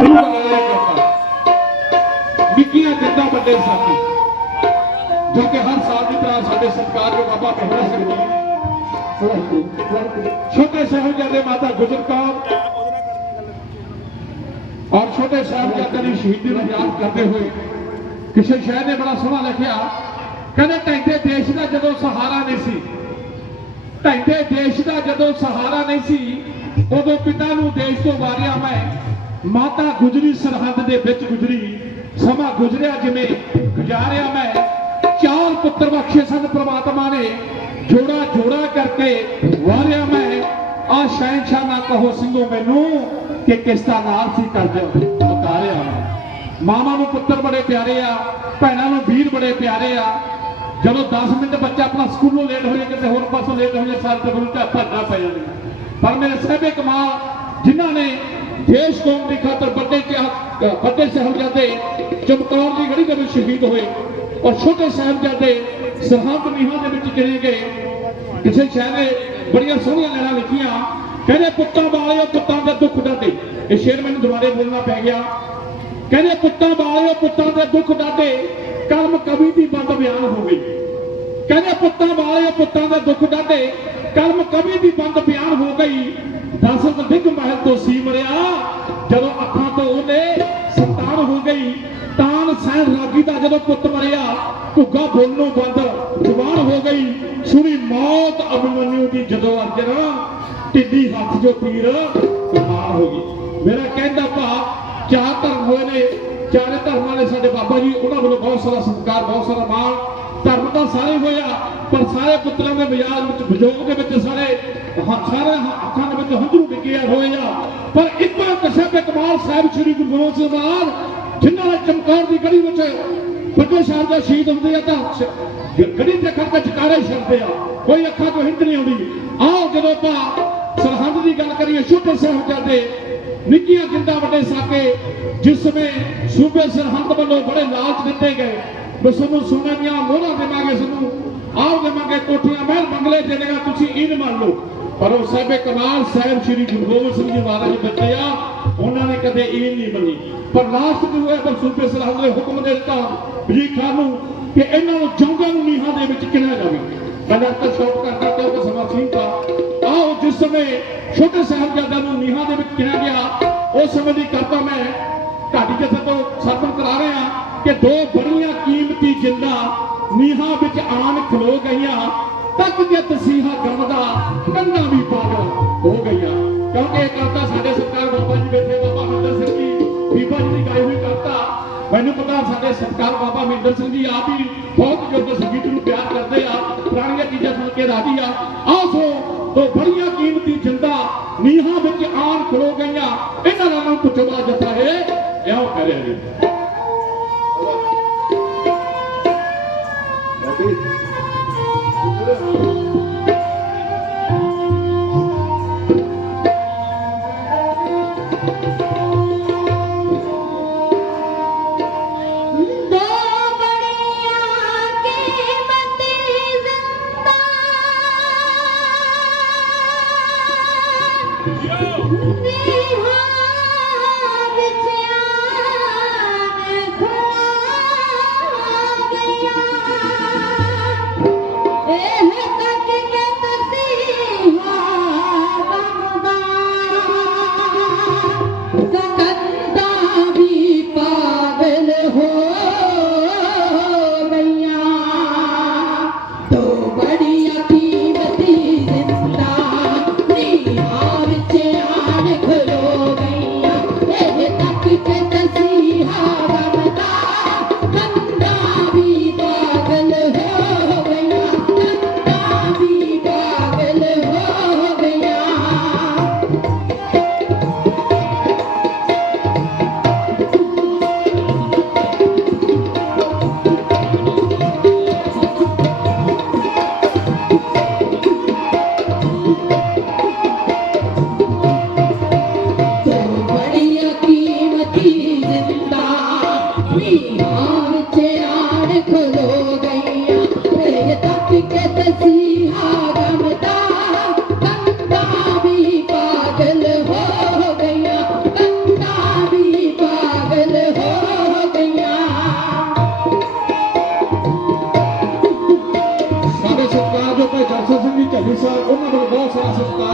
ਗੁਰੂ ਵਾਲੇ ਕਰਤਾ ਨਿੱਕੀਆਂ ਜਿੰਦਾ ਵੱਡੇ ਸਾਥੀ, ਜੋ ਕਿ ਹਰ ਸਾਲ ਦੀ ਤਰ੍ਹਾਂ ਸਾਡੇ ਸਰਕਾਰ ਦੇ ਬਾਬਾ ਮਹਿਰਾ ਸਿੰਘ ਜੀ। ਛੋਟੇ ਸਾਹਿਬਜ਼ਾਦੇ ਮਾਤਾ ਗੁਜਰ ਕੌਰ ਔਰ ਛੋਟੇ ਸਾਹਿਬਜ਼ਾਦੇ ਦੀ ਸ਼ਹੀਦੀ ਨੂੰ ਯਾਦ ਕਰਦੇ ਹੋਏ ਕਿਸੇ ਸ਼ਾਇਰ ਨੇ ਬੜਾ ਸੋਹਣਾ ਲਿਖਿਆ, ਕਹਿੰਦੇ ਟੈਂਦੇ ਦੇਸ਼ ਦਾ ਜਦੋਂ ਸਹਾਰਾ ਨਹੀਂ ਸੀ ਟੈਂਦੇ ਦੇਸ਼ ਦਾ ਜਦੋਂ ਸਹਾਰਾ ਨਹੀਂ ਸੀ, ਉਦੋਂ ਪਿਤਾ ਨੂੰ ਦੇਸ਼ ਤੋਂ ਵਾਰਿਆ ਮੈਂ ਮਾਤਾ ਗੁਜਰੀ ਸਰਹੱਦ ਦੇ ਵਿੱਚ ਗੁਜਰੀ, ਸਮਾਂ ਗੁਜਰਿਆ ਜਿਵੇਂ ਗੁਜ਼ਾਰਿਆ ਮੈਂ। ਚਾਰ ਪੁੱਤਰ ਬਖਸ਼ੇ ਸਨ ਪ੍ਰਮਾਤਮਾ ਨੇ, ਜੋੜਾ ਜੋੜਾ ਕਰਕੇ ਵਾਰਿਆ ਮੈਂ। ਆ ਸ਼ਹਿਨਸ਼ਾਹ ਨਾ ਕਹੋ ਸਿੰਘੋ ਮੈਨੂੰ ਕਿ ਕਿਸ ਦਾ ਨਾਲ ਸੀ ਕਰਜ ਉਤਾਰਿਆ ਮਾਮਾ ਨੂੰ ਪੁੱਤਰ ਬੜੇ ਪਿਆਰੇ ਆ, ਭੈਣਾਂ ਨੂੰ ਵੀਰ ਬੜੇ ਪਿਆਰੇ ਆ। ਜਦੋਂ 10 ਮਿੰਟ ਬੱਚਾ ਆਪਣਾ ਸਕੂਲੋਂ ਲੇਟ ਹੋ ਜਾਏ, ਕਿਤੇ ਹੋਰ ਪਾਸੋਂ ਲੇਟ ਹੋ ਜਾਏ, ਸਾਲ ਤੇ ਉਲਟਾ ਭੱਜਣਾ ਪੈ ਜਾਂਦੇ ਪਰ ਮੇਰੇ ਸਹਿਬੇ ਕਮਾਲ, ਜਿਨ੍ਹਾਂ ਨੇ ਦੇਸ਼ ਕੌਮ ਦੀ ਖਾਤਰ ਵੱਡੇ ਕਿਹਾ ਵੱਡੇ ਸਾਹਿਬਜ਼ਾਦੇ ਚਮਕੌਰ ਦੀ ਗੜੀ ਦੇ ਵਿੱਚ ਸ਼ਹੀਦ ਹੋਏ ਔਰ ਛੋਟੇ ਸਾਹਿਬਜ਼ਾਦੇ ਸਰਹੰਦ ਨੀਹਾਂ ਦੇ ਵਿੱਚ ਚਲੇ ਗਏ ਕਿਸੇ ਸ਼ਾਇਰ ਨੇ ਬੜੀਆਂ ਸੋਹਣੀਆਂ ਲੈਣਾ ਲਿਖੀਆਂ ਕਹਿੰਦੇ ਪੁੱਤਾਂ ਵਾਲਿਓ ਪੁੱਤਾਂ ਦਾ ਦੁੱਖ ਡਾਢੇ ਇਹ ਸ਼ੇਰ ਮੈਨੂੰ ਦੁਬਾਰੇ ਬੋਲਣਾ ਪੈ ਗਿਆ ਕਹਿੰਦੇ ਪੁੱਤਾਂ ਵਾਲਿਓ ਪੁੱਤਾਂ ਦੇ ਦੁੱਖ ਡਾਢੇ ਕਲਮ ਕਵੀ ਦੀ ਬੰਦ ਬਿਆਨ ਹੋ ਗਈ ਕਹਿੰਦੇ ਪੁੱਤਾਂ ਵਾਲਿਓ ਪੁੱਤਾਂ ਦੇ ਦੁੱਖ ਡਾਢੇ ਕਲਮ ਕਵੀ ਦੀ ਬੰਦ ਬਿਆਨ ਹੋ ਗਈ ਦਸਤ ਡਿੱਗ ਮਹਿਲ ਤੋਂ ਸੀ ਮਰਿਆ। ਜਦੋਂ ਅੱਖਾਂ ਤੋਂ ਉਹਨੇ ਸੰਤਾਨ ਹੋ ਗਈ ਤਾਨ ਸਹਿਣ ਰਾਗੀ ਦਾ ਜਦੋਂ ਪੁੱਤ ਮਰਿਆ, ਘੁੱਗਾ ਬੋਲਣੋਂ ਬੰਦ ਜ਼ੁਬਾਨ ਹੋ ਗਈ। ਸੁਣੀ ਮੌਤ ਅਭਿਮਨਿਊ ਦੀ ਜਦੋਂ ਅਰਜਨ, ਢਿੱਲੀ ਹੱਥ ਜੋ ਤੀਰ ਕੁਮਾਰ ਹੋ ਗਈ। ਮੇਰਾ ਕਹਿੰਦਾ, ਭਾ, ਚਾਰ ਧਰਮ ਹੋਏ ਨੇ, ਚਾਰੇ ਧਰਮਾਂ ਨੇ ਸਾਡੇ ਬਾਬਾ ਜੀ, ਉਹਨਾਂ ਵੱਲੋਂ ਬਹੁਤ ਸਾਰਾ ਸਤਿਕਾਰ, ਬਹੁਤ ਸਾਰਾ ਮਾਣ। ਧਰਮ ਤਾਂ ਸਾਰੇ ਹੋਇਆ, ਪਰ ਸਾਰੇ ਪੁੱਤਰਾਂ ਦੇ ਵਿਆਹ ਵਿੱਚ, ਵਿਜੋਗ ਦੇ ਵਿੱਚ ਸਾਰੇ, ਹ- ਸਾਰੇ ਹ- ਅੱਖਾਂ ਹੰਝੂ ਡਿੱਗੇ ਹੋਏ ਆ ਪਰ ਇੱਕੋ ਇੱਕ ਕਮਾਲ ਸਾਹਿਬ ਸ੍ਰੀ ਗੁਰੂ ਗੋਬਿੰਦ ਸਿੰਘ ਮਹਾਰਾਜ, ਜਿਨ੍ਹਾਂ ਨੇ ਚਮਕੌਰ ਦੀ ਗੜੀ ਵਿੱਚ ਵੱਡੇ ਸਾਹਿਬ ਦਾ ਸ਼ਹੀਦ ਹੁੰਦੇ ਆ, ਤਾਂ ਗੜੀ ਦੇ ਖੜ ਕੇ ਚਕਾਰੇ ਛੱਡਦੇ ਆ। ਕੋਈ ਅੱਖਾਂ ਤੋਂ ਹਿੰਦ ਨਹੀਂ ਆਉਂਦੀ। ਆਓ ਜਦੋਂ ਆਪਾਂ ਸਰਹੰਦ ਦੀ ਗੱਲ ਕਰੀਏ, ਛੋਟੇ ਸਾਹਿਬਜ਼ਾਦੇ ਨਿੱਕੀਆਂ ਜਿੰਦਾ ਵੱਡੇ ਸਾਕੇ, ਜਿਸ ਸਮੇਂ ਸੂਬੇ ਸਰਹੰਦ ਵੱਲੋਂ ਬੜੇ ਲਾਲਚ ਦਿੱਤੇ ਗਏ, ਵੀ ਸਾਨੂੰ ਸੋਨੇ ਦੀਆਂ ਮੋਹਰਾਂ ਦੇਵਾਂਗੇ, ਸਾਨੂੰ ਆਹ ਦੇਵਾਂਗੇ ਕੋਠੀਆਂ ਮਹਿਲ ਬੰਗਲੇ ਦੇਣੇਗਾ ਤੁਸੀਂ ਇਹ ਮੰਨ ਲਓ। ਪਰ ਉਹ ਸਾਹਿਬੇ ਕਮਾਲ ਸਾਹਿਬ ਸ੍ਰੀ ਗੁਰੂ ਗੋਬਿੰਦ ਸਿੰਘ ਜੀ ਮਹਾਰਾਜ ਬੱਚੇ ਆ, ਉਹਨਾਂ ਨੇ ਕਦੇ ਇਹ ਨਹੀਂ ਮੰਨੀ। ਪਰ ਲਾਸਟ ਨੂੰ ਹੋਇਆ ਸੂਬੇ ਸਰਹੰਦ ਨੇ ਹੁਕਮ ਦੇ ਦਿੱਤਾ ਵਜ਼ੀਰ ਖਾਨ ਨੂੰ ਕਿ ਇਹਨਾਂ ਨੂੰ ਜੰਗਾਂ ਨੂੰ ਨੀਹਾਂ ਦੇ ਵਿੱਚ ਕਿਹਾ ਜਾਵੇ। ਮੈਂ ਤਾਂ ਸ਼ੌਕ ਕਰਦਾ ਕਿ ਉਹ ਸਮਾਂ ਠੀਕ ਆ ਆਓ, ਜਿਸ ਸਮੇਂ ਛੋਟੇ ਸਾਹਿਬਜ਼ਾਦਿਆਂ ਨੂੰ ਨੀਹਾਂ ਦੇ ਵਿੱਚ ਕਿਹਾ ਗਿਆ, ਉਸ ਸਮੇਂ ਦੀ ਕਰਤਾ ਮੈਂ ਢਾਡੀ ਜਥੇ ਤੋਂ ਸਰਪਣ ਕਰਾ ਰਿਹਾ ਕਿ ਦੋ ਬੜੀਆਂ ਕੀਮਤੀ ਜਿੰਦਾਂ ਨੀਹਾਂ ਵਿੱਚ ਆਣ ਖਲੋ ਗਈਆਂ, ਤੱਕ ਜੇ ਤਸੀਹਾ ਗਮ ਦਾ ਕੰਨਾਂ ਕਿਉਂਕਿ ਇਹ ਸਾਡੇ ਸਰਕਾਰ ਬਾਬਾ ਜੀ ਬੈਠੇ, ਬਾਬਾ ਮਿੰਦਰ ਸਿੰਘ ਜੀ, ਬੀਬਾ ਜੀ ਦੀ ਗਾਈ ਹੋਈ ਕਰਤਾ। ਮੈਨੂੰ ਪਤਾ ਸਾਡੇ ਸਰਕਾਰ ਬਾਬਾ ਮਿੰਦਰ ਸਿੰਘ ਜੀ ਆਪ ਹੀ ਬਹੁਤ ਯੋਗ ਸੰਗੀਤ ਨੂੰ ਪਿਆਰ ਕਰਦੇ ਆ, ਪੁਰਾਣੀਆਂ ਚੀਜ਼ਾਂ ਸੁਣ ਕੇ ਰਾਜੀ ਆ। ਆਓ ਸੋ ਬੜੀਆਂ ਕੀਮਤੀ ਜਿੰਦਾ ਨੀਹਾਂ ਵਿੱਚ ਆਣ ਖਲੋ ਗਈਆਂ। ਇਹਨਾਂ ਦਾ ਨਾਮ ਪੁੱਛਦਾ ਜੱਥਾ ਹੈ ਇਹੋ ਕਰਿਆ ਜੀ। ਦੋ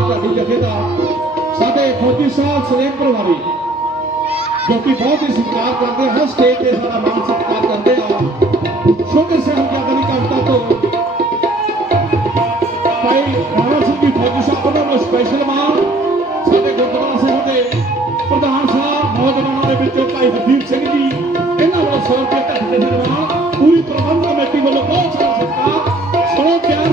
ਢਾਡੀ ਜਥੇਦਾਰ, ਸਾਡੇ ਫੌਜੀ ਸਾਹਿਬ ਸਲੇਖ ਪਰਵਾਰੀ, ਜੋ ਕਿ ਬਹੁਤ ਹੀ ਸਤਿਕਾਰ ਕਰਦੇ ਹਰ ਸਟੇਜ ਤੇ ਸਾਡਾ ਮਾਨ ਸਤਿਕਾਰ ਕਰਦੇ ਆ। ਛੋਟੇ ਸਾਹਿਬਜ਼ਾਦੇ ਦੀ ਕਵਿਤਾ ਤੋਂ ਭਾਈ ਰਾਣਾ ਸਿੰਘ ਜੀ ਫੌਜੀ ਸਾਹਿਬ, ਉਹਨਾਂ ਨੂੰ ਸਪੈਸ਼ਲ ਮਾਨ ਸਾਡੇ ਗੁਰਦੁਆਰਾ ਸਾਹਿਬ ਦੇ ਪ੍ਰਧਾਨ ਸਾਹਿਬ, ਨੌਜਵਾਨਾਂ ਦੇ ਵਿੱਚੋਂ ਭਾਈ ਹਰਦੀਪ ਸਿੰਘ ਜੀ, ਇਹਨਾਂ ਨੂੰ ਸੌਂ ਕੇ ਢੱਕ ਦੇ ਨਿਰਮਾਣ ਪੂਰੀ ਪ੍ਰਬੰਧ ਕਮੇਟੀ ਵੱਲੋਂ ਬਹੁਤ ਸਾਰਾ ਸਤਿਕਾਰ ਸੋ ਪਿਆਰ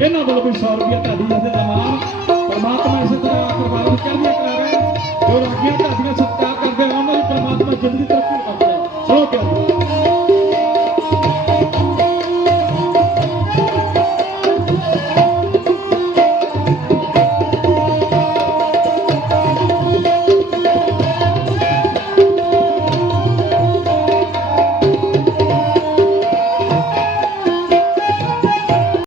ਇਹਨਾਂ ਵੱਲੋਂ ਵੀ 100 ਰੁਪਏ ਤੁਹਾਡੀ ਇਸ ਦਾ ਮਾਣ ਪਰਮਾਤਮਾ ਇਸੇ ਤਰ੍ਹਾਂ ਆਪ ਕਰਵਾ ਦੇ ਚੜ੍ਹਦੀ ਕਰਾ ਰਹੇ ਜੋ ਰਾਗੀ